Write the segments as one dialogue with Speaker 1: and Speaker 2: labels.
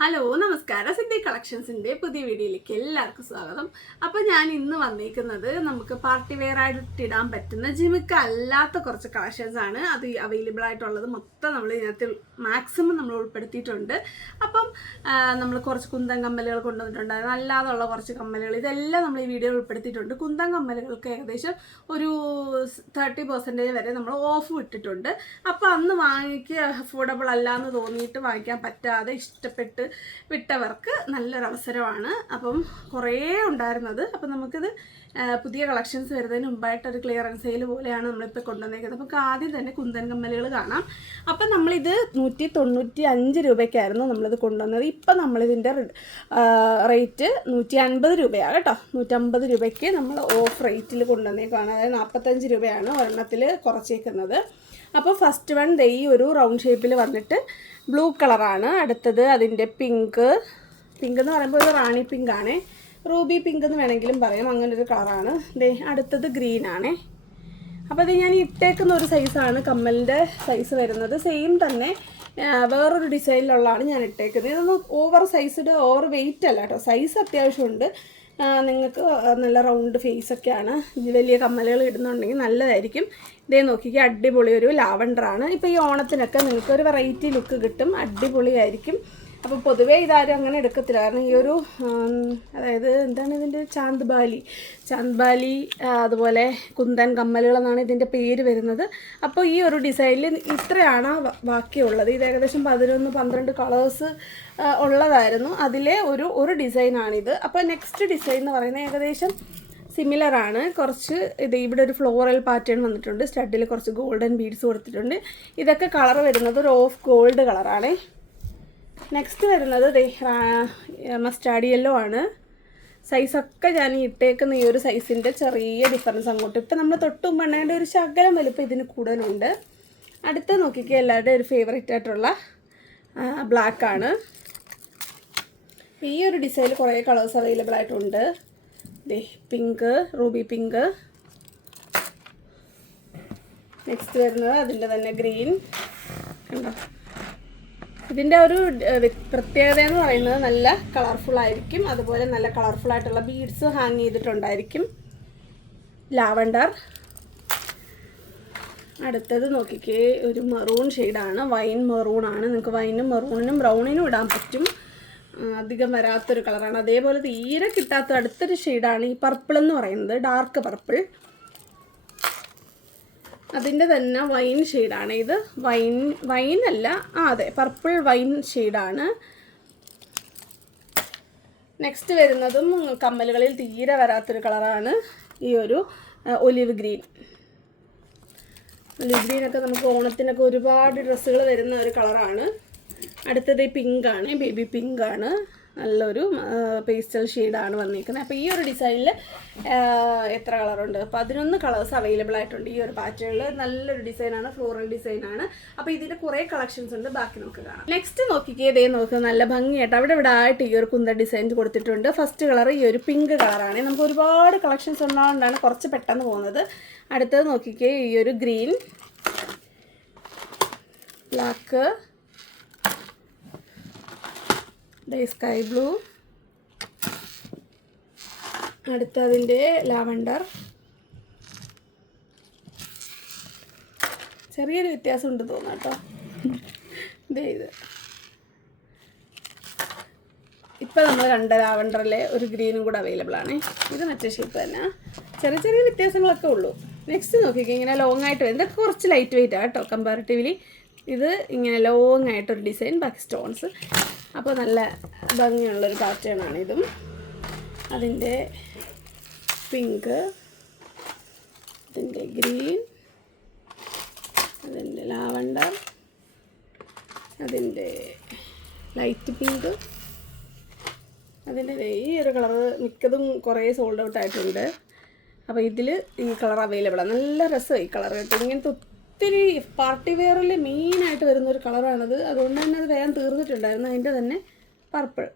Speaker 1: Hello നമസ്കാരം. സിദ്ധി കളക്ഷൻസിന്റെ പുതിയ വീഡിയോയിലേക്ക് എല്ലാവർക്കും സ്വാഗതം. അപ്പോൾ ഞാൻ ഇന്ന് വന്നിരിക്കുന്നത് നമുക്ക് പാർട്ടി വെയർ ആയിട്ട് ഇടാൻ പറ്റുന്ന ജിമിക്ക അല്ലാത്ത കുറച്ച് കളക്ഷൻസ് ആണ്. അത് അവൈലബിൾ ആയിട്ടുള്ളത് മൊത്തം നമ്മൾ ഇതിനകത്ത് മാക്സിമം നമ്മൾ ഉൾപ്പെടുത്തിയിട്ടുണ്ട്. അപ്പം നമ്മൾ കുറച്ച് കുന്തൻ കമ്മലുകൾ കൊണ്ടുവന്നിട്ടുണ്ട് അല്ലാതുള്ള കുറച്ച് കമ്മലുകൾ. ഇതെല്ലാം നമ്മൾ ഈ വീഡിയോയിൽ ഉൾപ്പെടുത്തിയിട്ടുണ്ട്. കുന്തൻ കമ്മലുകൾക്ക് ഏകദേശം ഒരു തേർട്ടി പെർസെന്റേജ് വരെ നമ്മൾ ഓഫ് വിട്ടിട്ടുണ്ട്. അപ്പോൾ അന്ന് വാങ്ങിക്കുക അഫോർഡബിൾ അല്ല എന്ന് തോന്നിയിട്ട് വാങ്ങിക്കാൻ പറ്റാതെ ഇഷ്ടപ്പെട്ട് വിട്ടവർക്ക് നല്ലൊരവസരമാണ്. അപ്പം കുറേ ഉണ്ടായിരുന്നത്. അപ്പം നമുക്കിത് പുതിയ കളക്ഷൻസ് വരുന്നതിന് മുമ്പായിട്ട് ഒരു ക്ലിയറൻസ് സെയിൽ പോലെയാണ് നമ്മളിപ്പോൾ കൊണ്ടുവന്നേക്കുന്നത്. അപ്പോൾ ആദ്യം തന്നെ കുന്തൻ കമ്മലുകൾ കാണാം. അപ്പം നമ്മളിത് നൂറ്റി തൊണ്ണൂറ്റി അഞ്ച് രൂപയ്ക്കായിരുന്നു നമ്മളിത് കൊണ്ടുവന്നത്. ഇപ്പം നമ്മളിതിന്റെ റേറ്റ് നൂറ്റി അൻപത് രൂപയാണ് കേട്ടോ. നൂറ്റമ്പത് രൂപയ്ക്ക് നമ്മൾ ഓഫ് റേറ്റിൽ കൊണ്ടുവന്നേക്കാണ് അതായത് നാൽപ്പത്തഞ്ച് രൂപയാണ് ഒരെണ്ണത്തിൽ കുറച്ചേക്കുന്നത്. അപ്പോൾ ഫസ്റ്റ് വൺ ദൈ ഒരു റൗണ്ട് ഷേപ്പിൽ വന്നിട്ട് ബ്ലൂ കളറാണ് അടുത്തത് അതിന്റെ പിങ്ക് പിങ്ക് എന്ന് പറയുമ്പോൾ ഒരു റാണി പിങ്ക് ആണ്. റൂബി പിങ്ക് എന്ന് വേണമെങ്കിലും പറയാം. അങ്ങനെ ഒരു കളറാണ്. ദേ അടുത്തത് ഗ്രീൻ ആണേ. അപ്പോൾ ഇത് ഞാൻ ഇട്ടേക്കുന്ന ഒരു സൈസാണ് കമ്മലിന്റെ സൈസ് വരുന്നത്. സെയിം തന്നെ വേറൊരു ഡിസൈനിലുള്ളതാണ് ഞാൻ ഇട്ടേക്കുന്നത്. ഇതൊന്നും ഓവർ സൈസ്ഡ് ഓവർ വെയിറ്റ് അല്ല കേട്ടോ. സൈസ് അത്യാവശ്യമുണ്ട്. നിങ്ങൾക്ക് നല്ല റൗണ്ട് ഫേസ് ഒക്കെയാണ് വലിയ കമ്മലുകൾ ഇടുന്നുണ്ടെങ്കിൽ നല്ലതായിരിക്കും. ഇതേ നോക്കിക്കുക അടിപൊളി ഒരു ലാവണ്ടറാണ് ഇപ്പോൾ ഈ ഓണത്തിനൊക്കെ നിങ്ങൾക്ക് ഒരു വെറൈറ്റി ലുക്ക് കിട്ടും. അടിപൊളിയായിരിക്കും. അപ്പോൾ പൊതുവേ ഇതാരും അങ്ങനെ എടുക്കത്തില്ല. കാരണം ഈ ഒരു അതായത് എന്താണ് ഇതിന്റെ ചാന്ദ്ബാലി? ബാലി അതുപോലെ കുന്തൻ കമ്മലുകൾ എന്നാണ് ഇതിന്റെ പേര് വരുന്നത്. അപ്പോൾ ഈ ഒരു ഡിസൈനിൽ ഇത്രയാണ് ബാക്കിയുള്ളത്. ഇത് ഏകദേശം പതിനൊന്ന് പന്ത്രണ്ട് കളേഴ്സ് ഉള്ളതായിരുന്നു. അതിലെ ഒരു ഒരു ഡിസൈനാണിത്. അപ്പോൾ നെക്സ്റ്റ് ഡിസൈൻ എന്ന് പറയുന്നത് ഏകദേശം സിമിലർ ആണ്. കുറച്ച് ഇത് ഇവിടെ ഒരു ഫ്ലോറൽ പാറ്റേൺ വന്നിട്ടുണ്ട്. സ്റ്റഡിൽ കുറച്ച് ഗോൾഡൻ ബീഡ്സ് കൊടുത്തിട്ടുണ്ട്. ഇതൊക്കെ കളർ വരുന്നത് ഒരു ഓഫ് ഗോൾഡ് കളറാണ് നെക്സ്റ്റ് വരുന്നത് മസ്റ്റാർഡ് യെല്ലോ ആണ്. സൈസൊക്കെ ഞാൻ ഇട്ടേക്കുന്ന ഈ ഒരു സൈസിന്റെ ചെറിയ ഡിഫറൻസ് അങ്ങോട്ട്. ഇപ്പം നമ്മൾ തൊട്ടും പെണ്ണേന്റെ ഒരു ശകലം വലുപ്പം ഇതിന് കൂടുതലുണ്ട്. അടുത്ത നോക്കിക്കുക എല്ലാവരുടെയും ഒരു ഫേവറേറ്റ് ആയിട്ടുള്ള ബ്ലാക്ക് ആണ്. ഈ ഒരു ഡിസൈനിൽ കുറേ കളേഴ്സ് അവൈലബിൾ ആയിട്ടുണ്ട്. ദേ പിങ്ക് റൂബി പിങ്ക് നെക്സ്റ്റ് വരുന്നത് അതിന്റെ തന്നെ ഗ്രീൻ കണ്ടോ? ഇതിന്റെ ഒരു പ്രത്യേകത എന്ന് പറയുന്നത് നല്ല കളർഫുൾ ആയിരിക്കും. അതുപോലെ നല്ല കളർഫുൾ ആയിട്ടുള്ള ബീഡ്സ് ഹാങ് ചെയ്തിട്ടുണ്ടായിരിക്കും. ലാവണ്ടർ അടുത്തത് നോക്കിക്കേ ഒരു മെറൂൺ ഷെയ്ഡാണ് വൈൻ മെറൂൺ ആണ്. നിങ്ങൾക്ക് വൈനും മെറൂണിനും ബ്രൗണിനും ഇടാൻ പറ്റും. അധികം വരാത്തൊരു കളറാണ് അതേപോലെ തീരെ കിട്ടാത്ത അടുത്തൊരു ഷെയ്ഡാണ് ഈ പർപ്പിൾ എന്ന് പറയുന്നത്. ഡാർക്ക് പർപ്പിൾ അതിന്റെ തന്നെ വൈൻ ഷെയ്ഡാണ്. ഇത് വൈൻ വൈൻ അല്ല ആ അതെ പർപ്പിൾ വൈൻ ഷെയ്ഡാണ്. നെക്സ്റ്റ് വരുന്നതും കമ്മലുകളിൽ തീരെ വരാത്തൊരു കളറാണ് ഈ ഒരു ഒലിവ് ഗ്രീൻ. ഒലിവ് ഗ്രീനൊക്കെ നമുക്ക് ഓണത്തിനൊക്കെ ഒരുപാട് ഡ്രസ്സുകൾ വരുന്ന ഒരു കളറാണ്. അടുത്തത് പിങ്ക് ആണ് ബേബി പിങ്കാണ്. നല്ലൊരു പേസ്റ്റൽ ഷെയ്ഡാണ് വന്നിരിക്കുന്നത്. അപ്പോൾ ഈ ഒരു ഡിസൈനിൽ എത്ര കളറുണ്ട് പതിനൊന്ന് കളേഴ്സ് അവൈലബിൾ ആയിട്ടുണ്ട് ഈ ഒരു പാറ്റേണിൽ നല്ലൊരു ഡിസൈനാണ് ഫ്ലോറൽ ഡിസൈനാണ് അപ്പോൾ ഇതിന്റെ കുറേ കളക്ഷൻസ് ഉണ്ട്. ബാക്കി നമുക്ക് കാണാം. നെക്സ്റ്റ് നോക്കിക്കേ ഇതേ നോക്കുക നല്ല ഭംഗിയായിട്ട് അവിടെ ഇവിടെ ആയിട്ട് ഈ ഒരു കുന്ത ഡിസൈൻ കൊടുത്തിട്ടുണ്ട്. ഫസ്റ്റ് കളർ ഈ ഒരു പിങ്ക് കളറാണ് നമുക്ക് ഒരുപാട് കളക്ഷൻസ് ഉള്ളതുകൊണ്ടാണ് കുറച്ച് പെട്ടെന്ന് പോകുന്നത്. അടുത്തത് നോക്കിക്കേ ഈ ഒരു ഗ്രീൻ ബ്ലാക്ക് ദേ സ്കൈ ബ്ലൂ. അടുത്തതിന്റെ ലാവണ്ടർ. ചെറിയൊരു വ്യത്യാസം ഉണ്ട് തോന്നുന്നു കേട്ടോ. ദേ ഇത്. ഇപ്പം നമ്മൾ കണ്ട ലാവണ്ടറിലെ ഒരു ഗ്രീനും കൂടെ അവൈലബിൾ ആണ്. ഇത് മറ്റേ ഷേപ്പ് തന്നെ. ചെറിയ ചെറിയ വ്യത്യാസങ്ങളൊക്കെ ഉള്ളൂ. നെക്സ്റ്റ് നോക്കിക്കേ ഇങ്ങനെ ലോങ് ആയിട്ട് വരും. ഇതൊക്കെ കുറച്ച് ലൈറ്റ് വെയിറ്റ് ആണ് കേട്ടോ കമ്പാരിറ്റീവ്ലി ഇത് ഇങ്ങനെ ലോങ് ആയിട്ടൊരു ഡിസൈൻ ബാക്കി സ്റ്റോൺസ് അപ്പോൾ നല്ല ഭംഗിയുള്ളൊരു പാറ്റേൺ ആണ് ഇതും. അതിന്റെ പിങ്ക് അതിന്റെ ഗ്രീൻ അതിന്റെ ലാവണ്ടർ അതിന്റെ ലൈറ്റ് പിങ്ക് അതിന്റെ ഈ ഒരു കളർ മിക്കതും കുറേ സോൾഡ് ഔട്ട് ആയിട്ടുണ്ട്. അപ്പോൾ ഇതിൽ ഈ കളർ അവൈലബിളാണ് നല്ല രസമാണ് ഈ കളർ കേട്ടോ. ഇങ്ങനത്തെ ഒത്തിരി പാർട്ടി വെയറിൽ മെയിനായിട്ട് വരുന്ന ഒരു കളറാണത് അതുകൊണ്ട് തന്നെ അത് വേഗം തീർന്നിട്ടുണ്ടായിരുന്നു. അതിന്റെ തന്നെ പർപ്പിൾ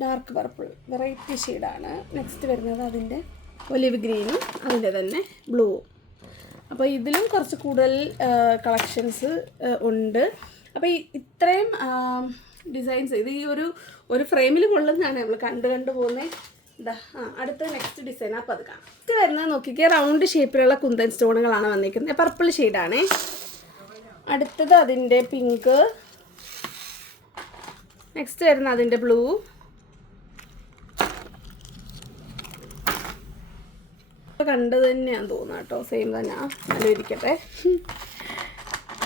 Speaker 1: ഡാർക്ക് പർപ്പിൾ വെറൈറ്റി ഷെയ്ഡാണ് നെക്സ്റ്റ് വരുന്നത് അതിന്റെ ഒലിവ് ഗ്രീനും അതിന്റെ തന്നെ ബ്ലൂവും അപ്പോൾ ഇതിലും കുറച്ച് കൂടുതൽ കളക്ഷൻസ് ഉണ്ട്. അപ്പോൾ ഇത്രയും ഡിസൈൻസ് ഇത് ഈ ഒരു ഒരു ഫ്രെയിമിൽ കൊള്ളുന്നതാണ്. നമ്മൾ കണ്ട് കണ്ട് പോകുന്നത് ആ അടുത്ത നെക്സ്റ്റ് ഡിസൈൻ അപ്പോൾ അത് കാണാം. ഇത് വരുന്നത് നോക്കിക്കേ റൗണ്ട് ഷേപ്പിലുള്ള കുന്തൻ സ്റ്റോണുകളാണ് വന്നിരിക്കുന്നത് പർപ്പിൾ ഷെയ്ഡാണേ അടുത്തത് അതിന്റെ പിങ്ക് നെക്സ്റ്റ് വരുന്ന അതിന്റെ ബ്ലൂ കണ്ടത് തന്നെയാണ് തോന്നുന്നു കേട്ടോ. സെയിം തന്നെ. ആലോചിക്കട്ടെ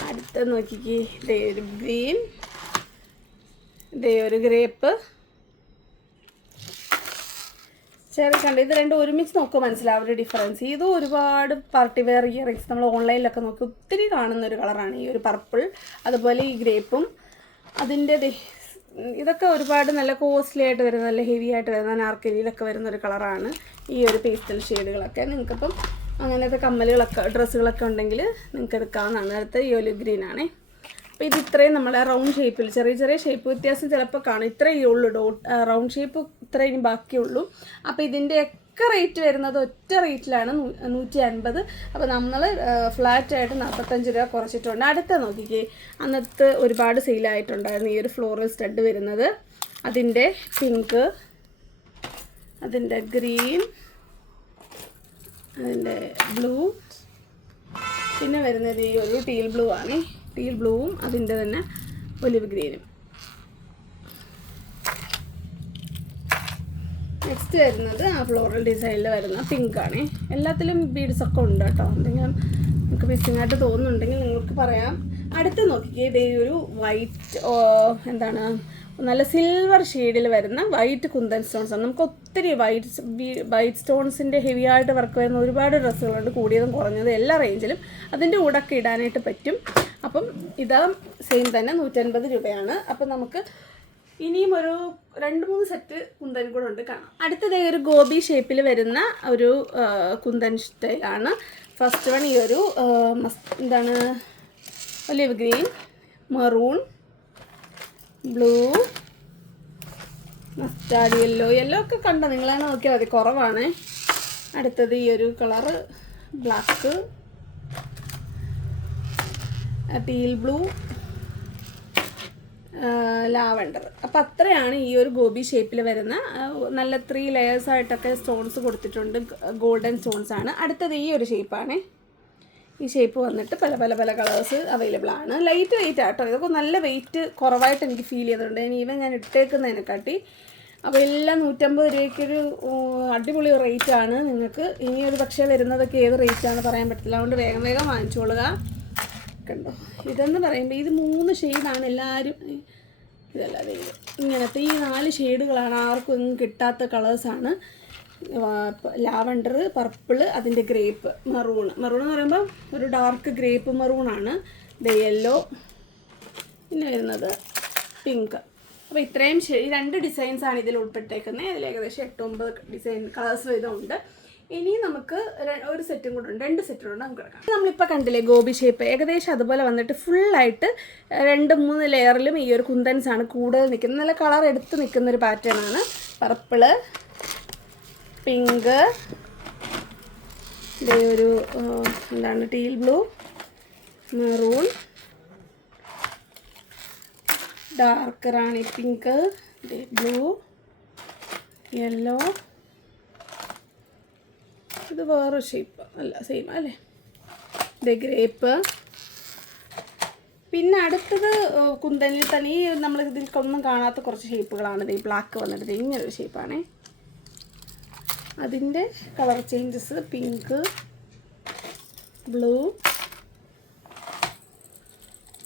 Speaker 1: അടുത്ത നോക്കിക്കേ. ഇതേ ഒരു ഗ്രീൻ ഇതേ ഒരു ഗ്രേപ്പ് ചെറിയ കണ്ട് ഇത് രണ്ടും ഒരുമിച്ച് നോക്കുക മനസ്സിലാവും ഒരു ഡിഫറൻസ് ഇത് ഒരുപാട് പാർട്ടി വെയർ ഇയറിങ്സ് നമ്മൾ ഓൺലൈനിലൊക്കെ നോക്കി ഒത്തിരി കാണുന്ന ഒരു കളറാണ് ഈ ഒരു പർപ്പിൾ അതുപോലെ ഈ ഗ്രേപ്പും അതിന്റെ ഇതൊക്കെ ഒരുപാട് നല്ല കോസ്റ്റ്ലി ആയിട്ട് വരുന്ന നല്ല ഹെവി ആയിട്ട് വരുന്ന നാർക്കലിയിലൊക്കെ വരുന്ന ഒരു കളറാണ് ഈ ഒരു പേസ്റ്റൽ ഷെയ്ഡുകളൊക്കെ നിങ്ങൾക്കിപ്പം അങ്ങനത്തെ കമ്മലുകളൊക്കെ ഡ്രസ്സുകളൊക്കെ ഉണ്ടെങ്കിൽ നിങ്ങൾക്ക് എടുക്കാവുന്നതാണ്. അടുത്ത ഈ ഗ്രീൻ ആണേ. അപ്പോൾ ഇത് ഇത്രയും നമ്മൾ റൗണ്ട് ഷേപ്പിൽ ചെറിയ ചെറിയ ഷേപ്പ് വ്യത്യാസം ചിലപ്പോൾ കാണും. ഇത്രയേ ഉള്ളൂ ഡോട്ട് റൗണ്ട് ഷേപ്പ് ഇത്രയും ബാക്കിയുള്ളൂ. അപ്പോൾ ഇതിന്റെ ഒക്കെ റേറ്റ് വരുന്നത് ഒറ്റ റേറ്റിലാണ് നൂറ്റി അൻപത് അപ്പോൾ നമ്മൾ ഫ്ലാറ്റ് ആയിട്ട് നാൽപ്പത്തഞ്ച് രൂപ കുറച്ചിട്ടുണ്ട്. അടുത്ത നോക്കിക്കേ. അന്നത്തെ ഒരുപാട് സെയിലായിട്ടുണ്ടായിരുന്നു ഈ ഒരു ഫ്ലോറൽ സ്റ്റഡ് വരുന്നത്. അതിന്റെ പിങ്ക് അതിന്റെ ഗ്രീൻ അതിന്റെ ബ്ലൂ പിന്നെ വരുന്നത് ഈ ഒരു ടീൽ ബ്ലൂ ആണ്. ടീൽ ബ്ലൂവും അതിന്റെ തന്നെ ഒലിവ് ഗ്രീനും നെക്സ്റ്റ് വരുന്നത് ആ ഫ്ലോറൽ ഡിസൈനിൽ വരുന്ന പിങ്ക് ആണ്. എല്ലാത്തിലും ബീഡ്സൊക്കെ ഉണ്ട് കേട്ടോ. എന്തെങ്കിലും നിങ്ങൾക്ക് മിസ്സിംഗ് ആയിട്ട് തോന്നുന്നുണ്ടെങ്കിൽ നിങ്ങൾക്ക് പറയാം. അടുത്ത് നോക്കിക്കേ ഇതേ ഒരു വൈറ്റ് എന്താണ് നല്ല സിൽവർ ഷെയ്ഡിൽ വരുന്ന വൈറ്റ് കുന്തൻ സ്റ്റോൺസ് ആണ്. നമുക്ക് ഒത്തിരി വൈറ്റ് വൈറ്റ് സ്റ്റോൺസിന്റെ ഹെവി ആയിട്ട് വർക്ക് വരുന്ന ഒരുപാട് ഡ്രസ്സുകളുണ്ട്. കൂടിയതും കുറഞ്ഞതും എല്ലാ റേഞ്ചിലും അതിന്റെ ഉടക്ക് ഇടാനായിട്ട് പറ്റും. അപ്പം ഇതാ സെയിം തന്നെ നൂറ്റൻപത് രൂപയാണ്. അപ്പം നമുക്ക് ഇനിയും ഒരു രണ്ട് മൂന്ന് സെറ്റ് കുന്തൻ കൂടെ ഉണ്ട് കാണാം. അടുത്തത് ഒരു ഗോബി ഷേപ്പിൽ വരുന്ന ഒരു കുന്തൻ സ്റ്റൈലാണ് ഫസ്റ്റ് വൺ ഈ ഒരു എന്താണ് olive green maroon blue mustard yellow. Yellow ഒക്കെ കണ്ടോ? നിങ്ങളെ നോക്കിയാൽ മതി. കുറവാണ്. അടുത്തത് ഈ ഒരു colour black. Teal blue. Lavender. അപ്പം അത്രയാണ് ഈ ഒരു ഗോബി ഷേപ്പിൽ വരുന്ന നല്ല ത്രീ ലെയേഴ്സായിട്ടൊക്കെ സ്റ്റോൺസ് കൊടുത്തിട്ടുണ്ട്. ഗോൾഡൻ സ്റ്റോൺസ് ആണ്. അടുത്തത് ഈ ഒരു ഷേപ്പാണ് ഈ ഷേപ്പ് വന്നിട്ട് പല പല പല കളേഴ്സ് അവൈലബിൾ ആണ്. ലൈറ്റ് വെയിറ്റ് ആട്ടോ ഇതൊക്കെ നല്ല വെയിറ്റ് കുറവായിട്ട് എനിക്ക് ഫീൽ ചെയ്തിട്ടുണ്ട്. ഈവൻ ഞാൻ ഇട്ടേക്കുന്നതിനെക്കാട്ടി അപ്പോൾ എല്ലാം നൂറ്റമ്പത് രൂപയ്ക്കൊരു അടിപൊളി റേറ്റ് ആണ്. നിങ്ങൾക്ക് ഇനി ഒരു പക്ഷേ വരുന്നതൊക്കെ ഏത് റേറ്റ് ആണ് പറയാൻ പറ്റില്ല അതുകൊണ്ട് വേഗം വേഗം വാങ്ങിച്ചോളുക. കണ്ടോ? ഇതെന്ന് പറയുമ്പോൾ ഇത് മൂന്ന് ഷെയ്ഡാണ് എല്ലാവരും ഇതല്ലാതെ ഇങ്ങനത്തെ ഈ നാല് ഷെയ്ഡുകളാണ് ആർക്കും കിട്ടാത്ത കളേഴ്സാണ് ലാവണ്ടർ പർപ്പിൾ അതിന്റെ ഗ്രേപ്പ് മറൂൺ മറൂൺ എന്ന് പറയുമ്പോൾ ഒരു ഡാർക്ക് ഗ്രേപ്പ് മറൂണാണ് ദ യെല്ലോ. പിന്നെ വരുന്നത് പിങ്ക്. അപ്പോൾ ഇത്രയും ഈ രണ്ട് ഡിസൈൻസ് ആണ് ഇതിൽ ഉൾപ്പെട്ടേക്കുന്നത്. അതിൽ ഏകദേശം എട്ടൊമ്പത് ഡിസൈൻ കളേഴ്സ് വീതമുണ്ട് ഇനി നമുക്ക് ഒരു സെറ്റും കൂടെ ഉണ്ട്. രണ്ട് സെറ്റും കൂടെ നമുക്ക് കിടക്കാം. നമ്മളിപ്പോൾ കണ്ടില്ലേ ഗോപി ഷേപ്പ്? ഏകദേശം അതുപോലെ വന്നിട്ട് ഫുള്ളായിട്ട് രണ്ട് മൂന്ന് ലെയറിലും ഈ ഒരു കുന്തൻസാണ് കൂടുതൽ നിൽക്കുന്നത് നല്ല കളർ എടുത്ത് നിൽക്കുന്ന ഒരു പാറ്റേൺ ആണ്. Purple pink. ഒരു എന്താണ് teal blue maroon dark rani pink blue yellow. ഇത് വേറെ ഷേപ്പ് അല്ല സെയിം അല്ലേ? ഇത് ഗ്രേപ്പ്. പിന്നെ അടുത്തത് കുന്തലിൽ തന്നെ ഈ നമ്മൾ ഒന്നും കാണാത്ത കുറച്ച് ഷേപ്പുകളാണ് ഈ ബ്ലാക്ക് വന്നിട്ട് ഇങ്ങനൊരു ഷേപ്പാണേ അതിന്റെ കളർ ചേഞ്ചസ് പിങ്ക് ബ്ലൂ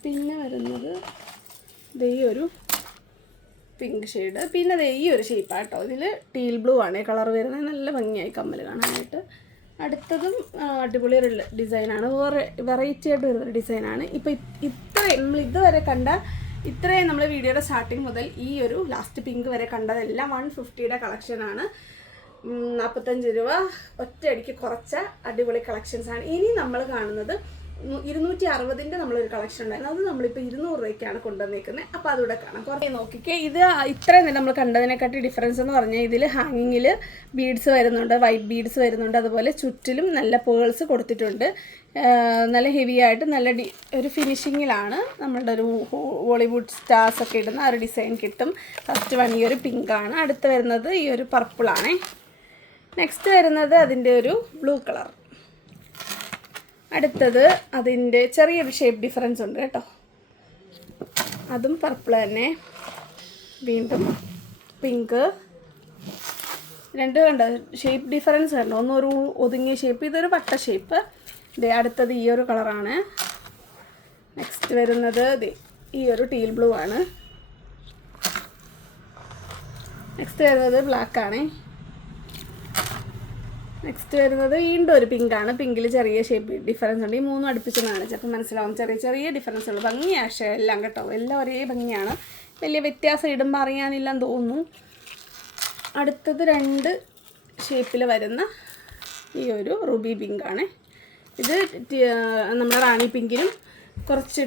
Speaker 1: പിന്നെ വരുന്നത് ദേ ഒരു പിങ്ക് ഷെയ്ഡ് പിന്നെ ദേ ഈ ഒരു ഷേപ്പാട്ടോ ഇതിൽ ടീൽ ബ്ലൂ ആണ്. കളർ വരുന്നത് നല്ല ഭംഗിയായി കമ്മൽ കാണാനായിട്ട്. അടുത്തതും അടിപൊളി ഒരു ഡിസൈനാണ് വേറെ വെറൈറ്റി ആയിട്ട് വരുന്നൊരു ഡിസൈനാണ് ഇപ്പോൾ ഇത്രയും നമ്മൾ ഇതുവരെ കണ്ട ഇത്രയും നമ്മൾ വീഡിയോയുടെ സ്റ്റാർട്ടിങ് മുതൽ ഈ ഒരു ലാസ്റ്റ് പിങ്ക് വരെ കണ്ടതെല്ലാം വൺ ഫിഫ്റ്റിയുടെ കളക്ഷനാണ് നാൽപ്പത്തഞ്ച് രൂപ ഒറ്റയടിക്ക് കുറച്ച അടിപൊളി കളക്ഷൻസ് ആണ്. ഇനി നമ്മൾ കാണുന്നത് ഇരുന്നൂറ്റി അറുപതിന്റെ നമ്മളൊരു കളക്ഷൻ ഉണ്ടായിരുന്നു. അത് നമ്മളിപ്പോൾ ഇരുന്നൂറ് രൂപയ്ക്കാണ് കൊണ്ടുവന്നേക്കുന്നത് അപ്പോൾ അതുകൂടെ കാണാം. കുറേ നോക്കിക്കേ ഇത് ഇത്രയും നമ്മൾ കണ്ടതിനെക്കാട്ടി ഡിഫറൻസ് എന്ന് പറഞ്ഞാൽ ഇതിൽ ഹാങ്ങിങ്ങിൽ ബീഡ്സ് വരുന്നുണ്ട് വൈറ്റ് ബീഡ്സ് വരുന്നുണ്ട് അതുപോലെ ചുറ്റിലും നല്ല പേൾസ് കൊടുത്തിട്ടുണ്ട്. നല്ല ഹെവി ആയിട്ട് നല്ല ഡി ഒരു ഫിനിഷിങ്ങിലാണ് നമ്മളുടെ ഒരു ബോളിവുഡ് സ്റ്റാർസ് ഒക്കെ ഇടുന്ന ആ ഒരു ഡിസൈൻ കിട്ടും. ഫസ്റ്റ് വൺ ഈ ഒരു പിങ്കാണ് അടുത്ത് വരുന്നത് ഈ ഒരു പർപ്പിളാണേ നെക്സ്റ്റ് വരുന്നത് അതിന്റെ ഒരു ബ്ലൂ കളർ അടുത്തത് അതിന്റെ ചെറിയൊരു ഷേപ്പ് ഡിഫറൻസ് ഉണ്ട് കേട്ടോ. അതും പർപ്പിൾ തന്നെ. വീണ്ടും പിങ്ക് രണ്ട് കണ്ട? ഷേപ്പ് ഡിഫറൻസ് ഉണ്ട് ഒന്നൊരു ഒതുങ്ങിയ ഷേപ്പ് ഇതൊരു വട്ട ഷേപ്പ് ഇതേ അടുത്തത് ഈ ഒരു കളറാണ് നെക്സ്റ്റ് വരുന്നത് ഈ ഒരു ടീൽ ബ്ലൂ ആണ്. നെക്സ്റ്റ് വരുന്നത് ബ്ലാക്ക് ആണ്. നെക്സ്റ്റ് വരുന്നത് വീണ്ടും ഒരു പിങ്കാണ് പിങ്കിൽ ചെറിയ ഷേപ്പ് ഡിഫറൻസ് ഉണ്ട്. ഈ മൂന്നും അടുപ്പിച്ച് കാണിച്ച് അപ്പം മനസ്സിലാവും. ചെറിയ ചെറിയ ഡിഫറൻസ് ഉള്ളു ഭംഗിയാണ് പക്ഷേ എല്ലാം കേട്ടോ എല്ലാം ഒരേ ഭംഗിയാണ്. വലിയ വ്യത്യാസം ഇടുമ്പോൾ അറിയാനില്ലെന്ന് തോന്നുന്നു. അടുത്തത് രണ്ട് ഷേപ്പിൽ വരുന്ന ഈ ഒരു റുബി പിങ്കാണ് ഇത് നമ്മുടെ റാണി പിങ്കിലും കുറച്ച്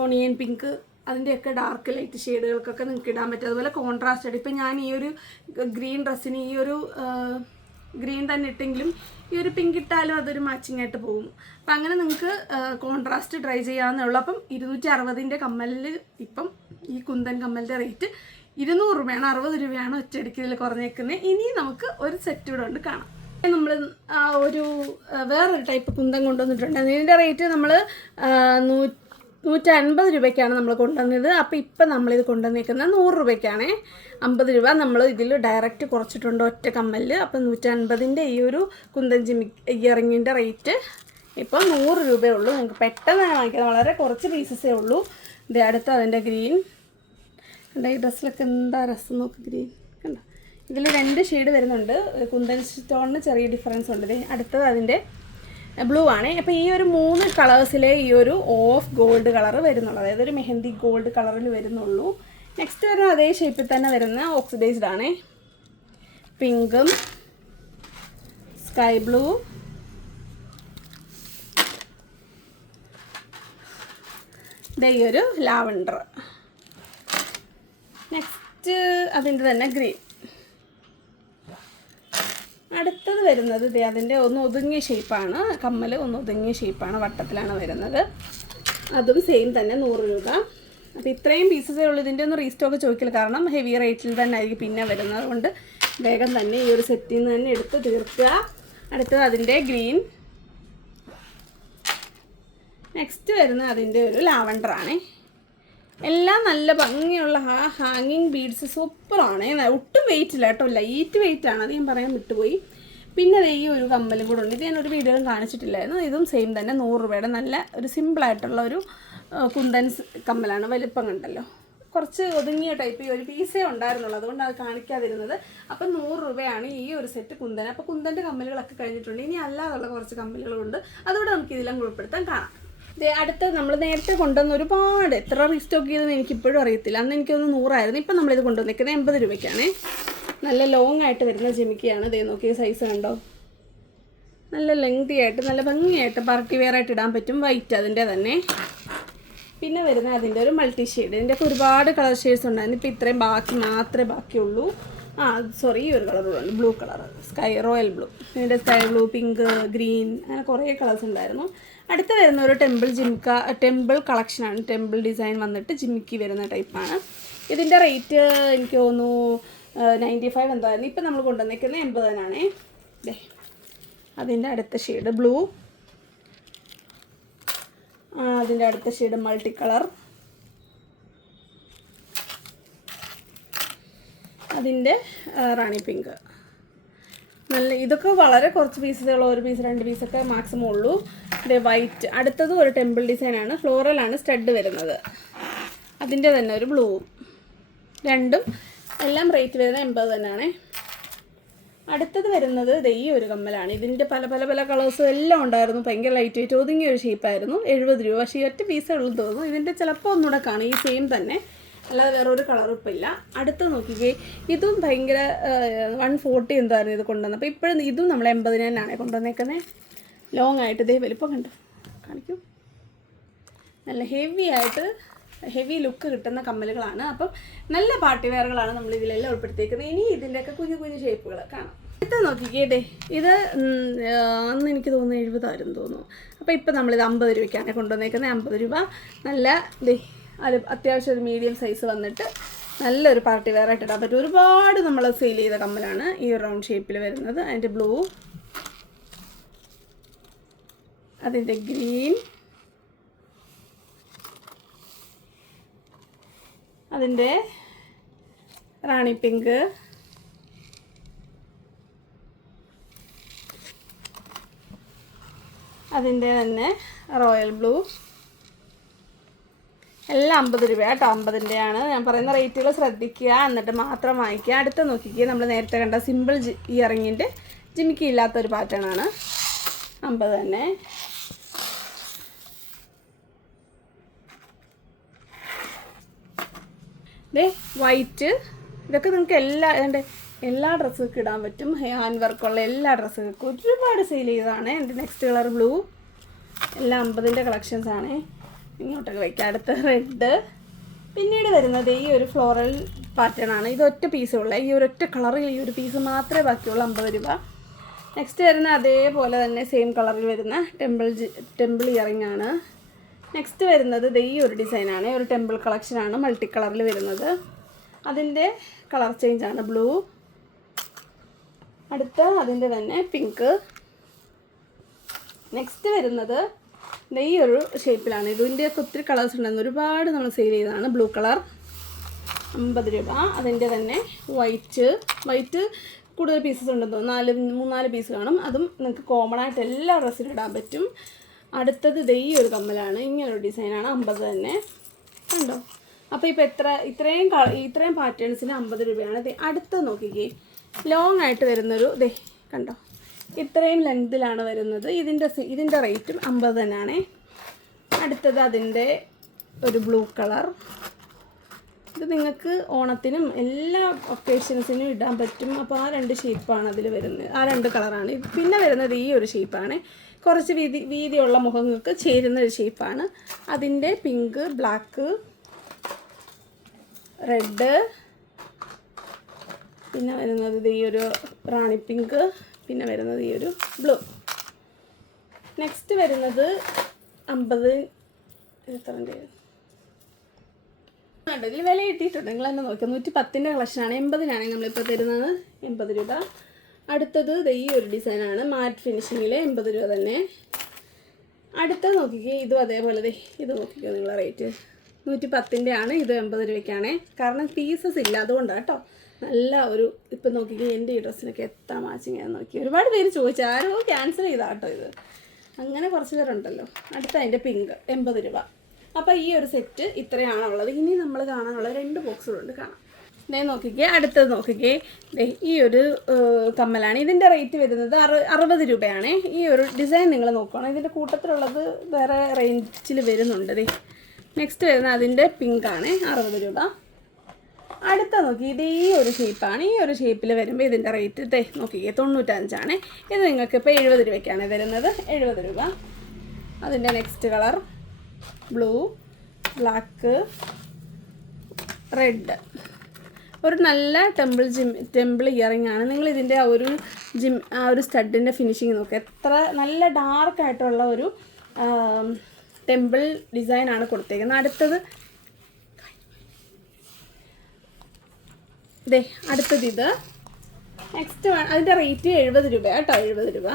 Speaker 1: ഓണിയൻ പിങ്ക് അതിന്റെയൊക്കെ ഡാർക്ക് ലൈറ്റ് ഷെയ്ഡുകൾക്കൊക്കെ നിങ്ങൾക്ക് ഇടാൻ പറ്റും. അതുപോലെ കോൺട്രാസ്റ്റ് ഇപ്പം ഞാൻ ഈ ഒരു ഗ്രീൻ ഡ്രസ്സിന് ഈ ഒരു ഗ്രീൻ തന്നെ ഇട്ടെങ്കിലും ഈ ഒരു പിങ്ക് ഇട്ടാലും അതൊരു മാച്ചിങ് ആയിട്ട് പോകും. അപ്പം അങ്ങനെ നിങ്ങൾക്ക് കോൺട്രാസ്റ്റ് ട്രൈ ചെയ്യാവുന്നേ അപ്പം ഇരുന്നൂറ്റി അറുപതിന്റെ കമ്മലിൽ ഇപ്പം ഈ കുന്തൻ കമ്മലിന്റെ റേറ്റ് ഇരുന്നൂറ് രൂപയാണ് അറുപത് രൂപയാണ് ഒറ്റയടിക്കൽ കുറഞ്ഞേക്കുന്നത് ഇനി നമുക്ക് ഒരു സെറ്റ് ഇവിടെ ഉണ്ട് കാണാം. നമ്മൾ ഒരു വേറൊരു ടൈപ്പ് കുന്തം കൊണ്ടുവന്നിട്ടുണ്ട്. അതിന്റെ റേറ്റ് നമ്മൾ നൂറ്റി അൻപത് രൂപയ്ക്കാണ് നമ്മൾ കൊണ്ടുവന്നത്. അപ്പോൾ ഇപ്പം നമ്മളിത് കൊണ്ടുവന്നേക്കുന്നത് നൂറ് രൂപയ്ക്കാണ്. അമ്പത് രൂപ നമ്മൾ ഇതിൽ ഡയറക്റ്റ് കുറച്ചിട്ടുണ്ട് ഒറ്റ കമ്മലിൽ. അപ്പം നൂറ്റി അൻപതിന്റെ ഈ ഒരു കുന്തൻ ജിമി ഇയറിങ്ങിന്റെ റേറ്റ് ഇപ്പോൾ നൂറ് രൂപയേ ഉള്ളൂ. നിങ്ങൾക്ക് പെട്ടെന്ന് വാങ്ങിക്കുന്നത് വളരെ കുറച്ച് പീസസേ ഉള്ളൂ. ഇത് അടുത്ത് അതിന്റെ ഗ്രീൻ. കണ്ട ഈ ഡ്രസ്സിലൊക്കെ എന്താ രസം നോക്ക് ഗ്രീൻ. കണ്ട? ഇതിൽ രണ്ട് ഷെയ്ഡ് വരുന്നുണ്ട്. കുന്തൻ സ്റ്റോണിന് ചെറിയ ഡിഫറൻസ് ഉണ്ട്. അടുത്തത് അതിന്റെ ബ്ലൂ ആണ്. അപ്പോൾ ഈ ഒരു മൂന്ന് കളേഴ്സിലെ ഈ ഒരു ഓഫ് ഗോൾഡ് കളർ വരുന്നുള്ളൂ. അതായത് ഒരു മെഹന്തി ഗോൾഡ് കളറിൽ വരുന്നുള്ളൂ. നെക്സ്റ്റ് വരുന്ന അതേ ഷേപ്പിൽ തന്നെ വരുന്ന ഓക്സിഡൈസ്ഡ് ആണ്. പിങ്കും സ്കൈ ബ്ലൂ ഈ ഒരു ലാവണ്ടർ. നെക്സ്റ്റ് അതിന്റെ തന്നെ ഗ്രീൻ അടുത്തത് വരുന്നത് ദേ അതിന്റെ ഒന്ന് ഒതുങ്ങിയ ഷേപ്പാണ് കമ്മൽ ഒന്ന് ഒതുങ്ങിയ ഷേപ്പാണ് വട്ടത്തിലാണ് വരുന്നത്. അതും സെയിം തന്നെ നൂറ് രൂപ. അപ്പോൾ ഇത്രയും പീസസേ ഉള്ളൂ. ഇതിന്റെ ഒന്ന് റീസ്റ്റോക്ക് ചോദിക്കില്ല കാരണം ഹെവി റേറ്റിൽ തന്നെ ആയിരിക്കും പിന്നെ വരുന്നത് കൊണ്ട് വേഗം തന്നെ ഈ ഒരു സെറ്റിൽ നിന്ന് തന്നെ എടുത്ത് തീർക്കുക. അടുത്തത് അതിന്റെ ഗ്രീൻ നെക്സ്റ്റ് വരുന്നത് അതിന്റെ ഒരു ലാവണ്ടർ ആണ് എല്ലാം നല്ല ഭംഗിയുള്ള ആ ഹാങ്ങിങ് ബീഡ്സ് സൂപ്പറാണ് ഒട്ടും വെയിറ്റ് ഇല്ല കേട്ടോ. ലൈറ്റ് വെയിറ്റ് ആണ്. അത് ഞാൻ പറയാൻ വിട്ടുപോയി. പിന്നെ ദേ ഈ ഒരു കമ്മലും കൂടെ ഉണ്ട്. ഇത് ഞാൻ ഒരു വീഡിയോയിലും കാണിച്ചിട്ടില്ലായിരുന്നു. ഇതും സെയിം തന്നെ. നൂറ് രൂപയുടെ നല്ല ഒരു സിമ്പിളായിട്ടുള്ള ഒരു കുന്തൻസ് കമ്മലാണ്. വലിപ്പം കണ്ടല്ലോ. കുറച്ച് ഒതുങ്ങിയ ടൈപ്പ് ഈ ഒരു പീസേ ഉണ്ടായിരുന്നുള്ളൂ. അതുകൊണ്ട് അത് കാണിക്കാതിരുന്നത്. അപ്പം നൂറ് രൂപയാണ് ഈ ഒരു സെറ്റ് കുന്തൻ അപ്പോൾ കുന്തന്റെ കമ്മലുകളൊക്കെ കഴിഞ്ഞിട്ടുണ്ട്. ഇനി അല്ലാതുള്ള കുറച്ച് കമ്മലുകളുണ്ട്. അതുകൂടെ നമുക്ക് ഇതിലും ഉൾപ്പെടുത്താൻ കാണാം. അടുത്ത് നമ്മൾ നേരത്തെ കൊണ്ടുവന്ന ഒരുപാട് എത്ര റീസ്റ്റോക്ക് ചെയ്തെന്ന് എനിക്കിപ്പോഴും അറിയത്തില്ല. അന്ന് എനിക്കൊന്ന് നൂറായിരുന്നു. ഇപ്പം നമ്മളിത് കൊണ്ടുവന്നിരിക്കുന്നത് എൺപത് രൂപയ്ക്കാണേ. നല്ല ലോങ് ആയിട്ട് വരുന്ന ജിമിക്കയാണ്. ഇതേ നോക്കിയ സൈസ് കണ്ടോ? നല്ല ലെങ്തി ആയിട്ട് നല്ല ഭംഗിയായിട്ട് പാർട്ടി വെയർ ആയിട്ട് ഇടാൻ പറ്റും. വൈറ്റ് അതിന്റെ തന്നെ. പിന്നെ വരുന്ന അതിന്റെ ഒരു മൾട്ടി ഷെയ്ഡ് ഇതിന്റെ ഒക്കെ ഒരുപാട് കളർ ഷെയ്ഡ്സ് ഉണ്ടായിരുന്നു. ഇപ്പോൾ ഇത്രയും ബാക്കി മാത്രമേ ബാക്കിയുള്ളൂ. ആ സോറി ഈ ഒരു colour blue colour sky royal blue ഇതിന്റെ സ്കൈ ബ്ലൂ പിങ്ക് ഗ്രീൻ അങ്ങനെ കുറേ കളേഴ്സ് ഉണ്ടായിരുന്നു. അടുത്ത് വരുന്ന ഒരു ടെമ്പിൾ ജിംക്ക ടെമ്പിൾ കളക്ഷനാണ് ടെമ്പിൾ ഡിസൈൻ വന്നിട്ട് ജിമിക്കി വരുന്ന ടൈപ്പാണ് ഇതിന്റെ റേറ്റ് എനിക്ക് തോന്നുന്നു നയന്റി ഫൈവ് എന്തായിരുന്നു. ഇപ്പം നമ്മൾ കൊണ്ടുവന്നിരിക്കുന്നത് എൺപതിനാണേ. ദേ അതിന്റെ അടുത്ത ഷെയ്ഡ് ബ്ലൂ അതിന്റെ അടുത്ത ഷെയ്ഡ് മൾട്ടി കളർ അതിന്റെ റാണി പിങ്ക്. നല്ല ഇതൊക്കെ വളരെ കുറച്ച് പീസസുകൾ ഒരു പീസ് രണ്ട് പീസൊക്കെ മാക്സിമം ഉള്ളൂ. ഇത് വൈറ്റ്. അടുത്തത് ഒരു ടെമ്പിൾ ഡിസൈനാണ് ഫ്ലോറലാണ് സ്റ്റഡ് വരുന്നത്. അതിന്റെ തന്നെ ഒരു ബ്ലൂവും രണ്ടും എല്ലാം റേറ്റ് വരുന്നത് എൺപത് തന്നെയാണേ. അടുത്തത് വരുന്നത് ദേ ഈ ഒരു കമ്മലാണ്. ഇതിന്റെ പല പല പല കളേഴ്സും എല്ലാം ഉണ്ടായിരുന്നു. ഭയങ്കര ലൈറ്റ് വെയിറ്റ് ഒതുങ്ങിയ ഒരു ഷേപ്പായിരുന്നു എഴുപത് രൂപ. പക്ഷേ ഒറ്റ പീസേ ഉള്ളൂ തോന്നുന്നു. ഇതിന്റെ ചിലപ്പോൾ ഒന്നുകൂടെ കാണും. ഈ സെയിം തന്നെ. അല്ലാതെ വേറൊരു കളറും ഇപ്പം ഇല്ല. അടുത്ത് നോക്കിക്കേ ഇതും ഭയങ്കര വൺ ഫോർട്ടി എന്തായിരുന്നു ഇത് കൊണ്ടുവന്നത്. അപ്പോൾ ഇപ്പോഴും ഇതും നമ്മൾ എൺപതിനാണ് കൊണ്ടുവന്നേക്കുന്നത് ലോങ് ആയിട്ട് ഇതേ വലിപ്പം കണ്ടു? കാണിക്കും. നല്ല ഹെവി ആയിട്ട് ഹെവി ലുക്ക് കിട്ടുന്ന കമ്മലുകളാണ്. അപ്പം നല്ല പാർട്ടി വെയറുകളാണ് നമ്മൾ ഇതിലെല്ലാം ഉൾപ്പെടുത്തിയിരിക്കുന്നത് ഇനി ഇതിന്റെയൊക്കെ കുഞ്ഞു കുഞ്ഞു ഷേപ്പുകൾ കാണാം. ഇത് നോക്കിക്കേ ദേ ഇത് അന്ന് എനിക്ക് തോന്നുന്നു എഴുപതായിരുന്നു തോന്നുന്നു. അപ്പോൾ ഇപ്പം നമ്മളിത് അമ്പത് രൂപയ്ക്കാണ് കൊണ്ടുവന്നേക്കുന്നത് അമ്പത് രൂപ നല്ല ദേ അത് അത്യാവശ്യം ഒരു മീഡിയം സൈസ് വന്നിട്ട് നല്ലൊരു പാർട്ടി വെയർ ആയിട്ട് ഇടാൻ പറ്റും. ഒരുപാട് നമ്മൾ സെയിൽ ചെയ്ത കമ്മലാണ് ഈ റൗണ്ട് ഷേപ്പിൽ വരുന്നത്. അതിന്റെ ബ്ലൂ അതിന്റെ ഗ്രീൻ അതിന്റെ റാണി പിങ്ക് അതിന്റെ തന്നെ റോയൽ ബ്ലൂ എല്ലാം അമ്പത് രൂപ കേട്ടോ. അമ്പതിന്റെയാണ് ഞാൻ പറയുന്ന റേറ്റുകൾ ശ്രദ്ധിക്കുക എന്നിട്ട് മാത്രം വാങ്ങിക്കുക. അടുത്ത നോക്കിക്കുക നമ്മൾ നേരത്തെ കണ്ട സിമ്പിൾ ജി ഇയറിങ്ങിന്റെ ജിമിക്ക് ഇല്ലാത്തൊരു പാറ്റേൺ ആണ്. അമ്പത് തന്നെ. ദേ വൈറ്റ് ഇതൊക്കെ നിങ്ങൾക്ക് എല്ലാ എല്ലാ ഡ്രസ്സുകൾക്ക് ഇടാൻ പറ്റും. ഹാൻഡ് വർക്കുള്ള എല്ലാ ഡ്രസ്സുകൾക്കും ഒരുപാട് സെയിൽ ചെയ്തതാണ്. എന്റെ നെക്സ്റ്റ് കളർ ബ്ലൂ എല്ലാം അമ്പതിന്റെ കളക്ഷൻസ് ആണ്. ഇങ്ങോട്ടൊക്കെ വയ്ക്കാം അടുത്ത റെഡ് പിന്നീട് വരുന്നത് ഈ ഒരു ഫ്ലോറൽ പാറ്റേൺ ആണ്. ഇത് ഒറ്റ പീസേ ഈ ഒരു ഒറ്റ കളറിൽ ഈ ഒരു പീസ് മാത്രമേ ബാക്കിയുള്ളൂ അമ്പത് രൂപ. നെക്സ്റ്റ് വരുന്ന അതേപോലെ തന്നെ സെയിം കളറിൽ വരുന്ന ടെമ്പിൾ ടെമ്പിൾ ഇയറിംഗ് ആണ്. നെക്സ്റ്റ് വരുന്നത് ഇത് ഈ ഒരു ഡിസൈനാണ് ഒരു ടെമ്പിൾ കളക്ഷനാണ് മൾട്ടി കളറിൽ വരുന്നത്. അതിന്റെ കളർ ചേഞ്ച് ആണ് ബ്ലൂ അടുത്ത അതിന്റെ തന്നെ പിങ്ക് നെക്സ്റ്റ് വരുന്നത് ഈ ഒരു ഷേപ്പിലാണ് ഇതിന്റെയൊക്കെ ഒത്തിരി കളേഴ്സ് ഉണ്ടായിരുന്നു ഒരുപാട് നമ്മൾ സെയിൽ ചെയ്തതാണ്. ബ്ലൂ കളർ അമ്പത് രൂപ. അതിന്റെ തന്നെ വൈറ്റ് വൈറ്റ് കൂടുതൽ പീസസ് ഉണ്ടെന്ന് നാല് മൂന്നാൽ പീസ് കാണും. അതും നിങ്ങൾക്ക് കോമൺ ആയിട്ട് എല്ലാ ഡ്രസ്സിലും ഇടാൻ പറ്റും. അടുത്തത് ദേ ഒരു കമ്മലാണ്. ഇങ്ങനൊരു ഡിസൈനാണ് അമ്പത് തന്നെ. കണ്ടോ? അപ്പോൾ ഇപ്പോൾ എത്ര ഇത്രയും ക- ഇത്രയും പാറ്റേൺസിന് അമ്പത് രൂപയാണ്. ദേ അടുത്തത് നോക്കിക്കേ. ലോങ് ആയിട്ട് വരുന്നൊരു ദേ കണ്ടോ? ഇത്രയും ലെങ്തിലാണ് വരുന്നത്. ഇതിന്റെ ഇതിന്റെ റേറ്റും അമ്പത് തന്നെയാണ്. അടുത്തത് അതിന്റെ ഒരു ബ്ലൂ കളർ ഇത് നിങ്ങൾക്ക് ഓണത്തിനും എല്ലാ ഒക്കേഷൻസിനും ഇടാൻ പറ്റും. അപ്പോൾ ആ രണ്ട് ഷേപ്പാണ് അതിൽ വരുന്നത്. ആ രണ്ട് കളറാണ് പിന്നെ വരുന്നത് ഈ ഒരു ഷേപ്പാണ് കുറച്ച് വീതി വീതിയുള്ള മുഖങ്ങൾക്ക് ചേരുന്ന ഒരു ഷേപ്പാണ് അതിന്റെ പിങ്ക് ബ്ലാക്ക് റെഡ് പിന്നെ വരുന്നത് ഈ ഒരു റാണി പിങ്ക് പിന്നെ വരുന്നത് ഈ ഒരു ബ്ലൂ നെക്സ്റ്റ് വരുന്നത് അമ്പത് ഇതിൽ വില കിട്ടിയിട്ടുണ്ട്. നിങ്ങൾ തന്നെ നോക്കുക നൂറ്റി പത്തിന്റെ കളക്ഷനാണ് എൺപതിനാണ് നമ്മളിപ്പോൾ തരുന്നത്. എൺപത് രൂപ. അടുത്തത് ഈ ഒരു ഡിസൈനാണ് മാറ്റ് ഫിനിഷിങ്ങിൽ എൺപത് രൂപ തന്നെ. അടുത്തത് നോക്കിക്കേ. ഇതും അതേപോലെ ഇത് നോക്കിക്കോ നിങ്ങളെ റേറ്റ് നൂറ്റി പത്തിന്റെ ആണ്. ഇത് എൺപത് രൂപയ്ക്കാണ്. കാരണം പീസസ് ഇല്ല. അതുകൊണ്ടാണ് കേട്ടോ. നല്ല ഒരു ഇപ്പം നോക്കിക്കഴിഞ്ഞാൽ എന്റെ ഈ ഡ്രസ്സിനൊക്കെ എത്ര മാച്ചിങ് ആണെന്ന് നോക്കി ഒരുപാട് പേര് ചോദിച്ചു ആരോ ക്യാൻസൽ ചെയ്താട്ടോ ഇത്. അങ്ങനെ കുറച്ച് പേരുണ്ടല്ലോ. അടുത്ത അതിന്റെ പിങ്ക് എൺപത് രൂപ. അപ്പോൾ ഈ ഒരു സെറ്റ് ഇത്രയാണുള്ളത്. ഇനി നമ്മൾ കാണാനുള്ള രണ്ട് ബോക്സുകളുണ്ട് കാണാം. ദേ നോക്കിക്കേ അടുത്തത് നോക്കിക്കേ. ദേ ഈ ഒരു കമ്മലാണ്. ഇതിന്റെ റേറ്റ് വരുന്നത് അറു അറുപത് രൂപയാണ്. ഈ ഒരു ഡിസൈൻ നിങ്ങൾ നോക്കണം. ഇതിന്റെ കൂട്ടത്തിലുള്ളത് വേറെ റേഞ്ചിൽ വരുന്നുണ്ട് ദേ. നെക്സ്റ്റ് വരുന്ന അതിന്റെ പിങ്കാണ് അറുപത് രൂപ. അടുത്ത നോക്കി ഇത് ഈ ഒരു ഷേപ്പാണ് ഈ ഒരു ഷേപ്പിൽ വരുമ്പോൾ ഇതിന്റെ റേറ്റ് ദേ നോക്കിക്കേ തൊണ്ണൂറ്റഞ്ചാണ്. ഇത് നിങ്ങൾക്ക് ഇപ്പോൾ എഴുപത് രൂപയ്ക്കാണ് വരുന്നത്. എഴുപത് രൂപ. അതിന്റെ next colour blue black red ഒരു നല്ല ടെമ്പിൾ ജിം ടെമ്പിൾ ഇയറിംഗ് ആണ്. നിങ്ങൾ ഇതിന്റെ ആ ഒരു ജിം ആ ഒരു സ്റ്റഡിന്റെ ഫിനിഷിങ് നോക്കുക എത്ര നല്ല ഡാർക്ക് ആയിട്ടുള്ള ഒരു ടെമ്പിൾ ഡിസൈനാണ് കൊടുത്തേക്കുന്നത്. അടുത്തത് ദേ അടുത്തത് ഇത്. നെക്സ്റ്റ് അതിന്റെ റേറ്റ് എഴുപത് രൂപ കേട്ടോ എഴുപത് രൂപ.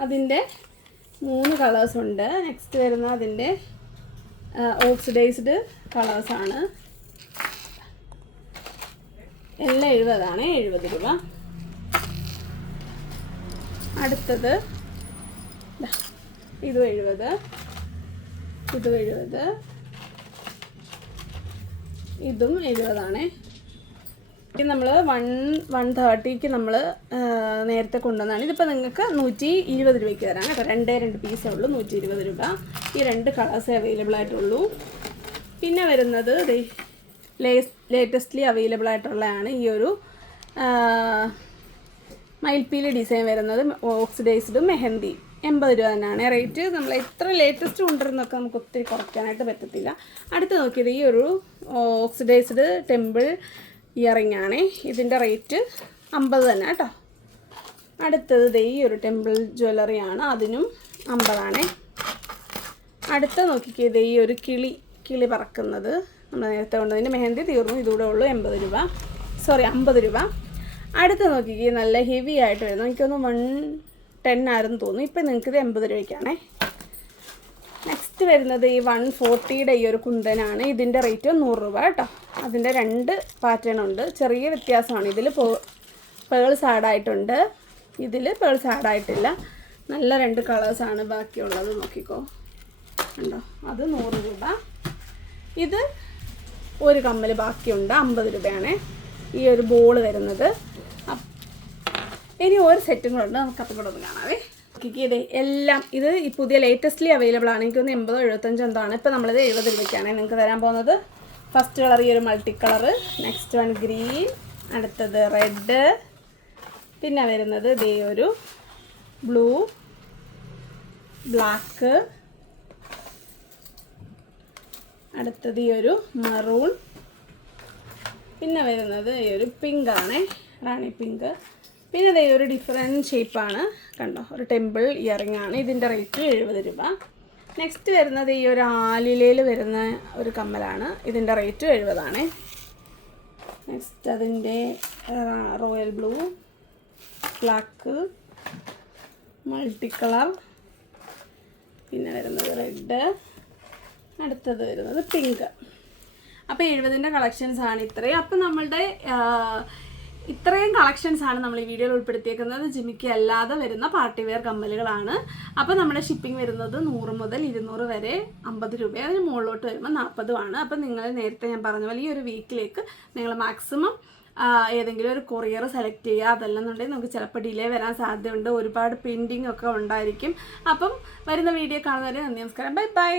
Speaker 1: അതിന്റെ മൂന്ന് കളേഴ്സ് ഉണ്ട്. നെക്സ്റ്റ് വരുന്ന അതിന്റെ ഓക്സിഡൈസ്ഡ് കളേഴ്സാണ് എല്ലാം എഴുപതാണ് എഴുപത് രൂപ. അടുത്തത് ഇതും എഴുപത്. ഇതും എഴുപത്. ഇതും എഴുപതാണ്. ഇത് നമ്മൾ വൺ വൺ തേർട്ടിക്ക് നമ്മൾ നേരത്തെ കൊണ്ടുവന്നതാണ്. ഇതിപ്പോൾ നിങ്ങൾക്ക് നൂറ്റി ഇരുപത് രൂപയ്ക്ക് തരാം കേട്ടോ. രണ്ടേ രണ്ട് പീസേ ഉള്ളൂ നൂറ്റി ഇരുപത് രൂപ. ഈ രണ്ട് കളേഴ്സേ അവൈലബിൾ ആയിട്ടുള്ളൂ. പിന്നെ വരുന്നത് ലേറ്റസ്റ്റ്ലി അവൈലബിൾ ആയിട്ടുള്ളതാണ് ഈ ഒരു മയിൽപ്പീലി ഡിസൈൻ വരുന്നത് ഓക്സിഡൈസ്ഡും മെഹന്തി. എൺപത് രൂപ തന്നെയാണ്. റേറ്റ് നമ്മൾ എത്ര ലേറ്റസ്റ്റ് കൊണ്ടുവരുന്നൊക്കെ നമുക്ക് ഒത്തിരി കുറയ്ക്കാനായിട്ട് പറ്റത്തില്ല. അടുത്ത് നോക്കിയത് ഈ ഒരു ഓക്സിഡൈസ്ഡ് ടെമ്പിൾ ഇയറിംഗ് ആണ്. ഇതിന്റെ റേറ്റ് അമ്പത് തന്നെ കേട്ടോ. അടുത്തത് ഈ ഒരു ടെമ്പിൾ ജ്വല്ലറി ആണ്. അതിനും അമ്പതാണേ. അടുത്ത നോക്കിക്കേ ദേ ഈ ഒരു കിളി കിളി പറക്കുന്നത് നമ്മൾ നേരത്തെ കൊണ്ടതിന്റെ മെഹന്തി തീർന്നു. ഇതുകൂടെ ഉള്ളൂ എൺപത് രൂപ. സോറി അമ്പത് രൂപ. അടുത്ത നോക്കിക്കേ നല്ല ഹെവി ആയിട്ട് വരുന്നു. എനിക്കൊന്ന് വൺ ടെൻ ആയിരുന്നു തോന്നുന്നു. ഇപ്പം നിങ്ങൾക്ക് ഇത് എൺപത് രൂപയ്ക്കാണേ. നെക്സ്റ്റ് വരുന്നത് ഈ വൺ ഫോർട്ടിയുടെ ഈ ഒരു കുന്തനാണ്. ഇതിന്റെ റേറ്റ് നൂറ് രൂപ കേട്ടോ. അതിന്റെ രണ്ട് പാറ്റേൺ ഉണ്ട്. ചെറിയ വ്യത്യാസമാണ്. ഇതിൽ പേൾസ് ആഡായിട്ടുണ്ട് ഇതിൽ പേൾസ് ആഡായിട്ടില്ല നല്ല രണ്ട് കളേഴ്സാണ് ബാക്കിയുള്ളത്. നോക്കിക്കോ. ഉണ്ടോ അത് നൂറ് രൂപ. ഇത് ഒരു കമ്മൽ ബാക്കിയുണ്ട്. അമ്പത് രൂപയാണ്. ഈ ഒരു ബോൾ വരുന്നത്. ഇനി ഒരു സെറ്റും കൂടെ ഉണ്ട്. നമുക്ക് അപ്പം കൂടെ ഒന്ന് കാണാവേ. നോക്കിക്കേ എല്ലാം ഇത് ഈ പുതിയ ലേറ്റസ്റ്റ്ലി അവൈലബിൾ ആണ്. എനിക്കൊന്ന് എൺപത് എഴുപത്തഞ്ച് എന്താണ് ഇപ്പം നമ്മളിത് എഴുപത് രൂപയ്ക്കാണ് നിങ്ങൾക്ക് തരാൻ പോകുന്നത് ഫസ്റ്റ് കളർ ഈ ഒരു multi colour next one green അടുത്തത് റെഡ് പിന്നെ വരുന്നത് ഇതേ ഒരു ബ്ലൂ ബ്ലാക്ക് അടുത്തത് ഈ ഒരു മറൂൺ പിന്നെ വരുന്നത് ഈ ഒരു പിങ്ക് റാണി പിങ്ക് പിന്നെ ദേ ഒരു ഡിഫറെന്റ് ഷേപ്പാണ് കണ്ടോ? ഒരു ടെമ്പിൾ ഇയറിംഗ് ആണ്. ഇതിന്റെ റേറ്റ് എഴുപത് രൂപ. നെക്സ്റ്റ് വരുന്നത് ഈ ഒരു ആലിലയിൽ വരുന്ന ഒരു കമ്മലാണ്. ഇതിന്റെ റേറ്റ് എഴുപതാണ്. നെക്സ്റ്റ് അതിന്റെ royal blue black multi colour പിന്നെ വരുന്നത് റെഡ് അടുത്തത് വരുന്നത് പിങ്ക് അപ്പോൾ എഴുപതിന്റെ കളക്ഷൻസ് ആണ് ഇത്രയും. അപ്പോൾ നമ്മളുടെ ഇത്രയും കളക്ഷൻസ് ആണ് നമ്മൾ ഈ വീഡിയോയിൽ ഉൾപ്പെടുത്തിയേക്കുന്നത്. ജിമിക്ക് അല്ലാതെ വരുന്ന പാർട്ടി വെയർ കമ്മലുകളാണ്. അപ്പോൾ നമ്മുടെ ഷിപ്പിംഗ് വരുന്നത് നൂറ് മുതൽ ഇരുന്നൂറ് വരെ അമ്പത് രൂപ. അതിന് മുകളിലോട്ട് വരുമ്പോൾ നാൽപ്പതുമാണ് അപ്പം നിങ്ങൾ നേരത്തെ ഞാൻ പറഞ്ഞ പോലെ ഈ ഒരു വീക്കിലേക്ക് നിങ്ങൾ മാക്സിമം ഏതെങ്കിലും ഒരു കൊറിയർ സെലക്ട് ചെയ്യുക. അതല്ലെന്നുണ്ടെങ്കിൽ നമുക്ക് ചിലപ്പോൾ ഡിലേ വരാൻ സാധ്യതയുണ്ട്. ഒരുപാട് പെൻഡിങ് ഒക്കെ ഉണ്ടായിരിക്കും. അപ്പം വരുന്ന വീഡിയോ കാണുന്നവരെ നന്ദി നമസ്കാരം. Bye bye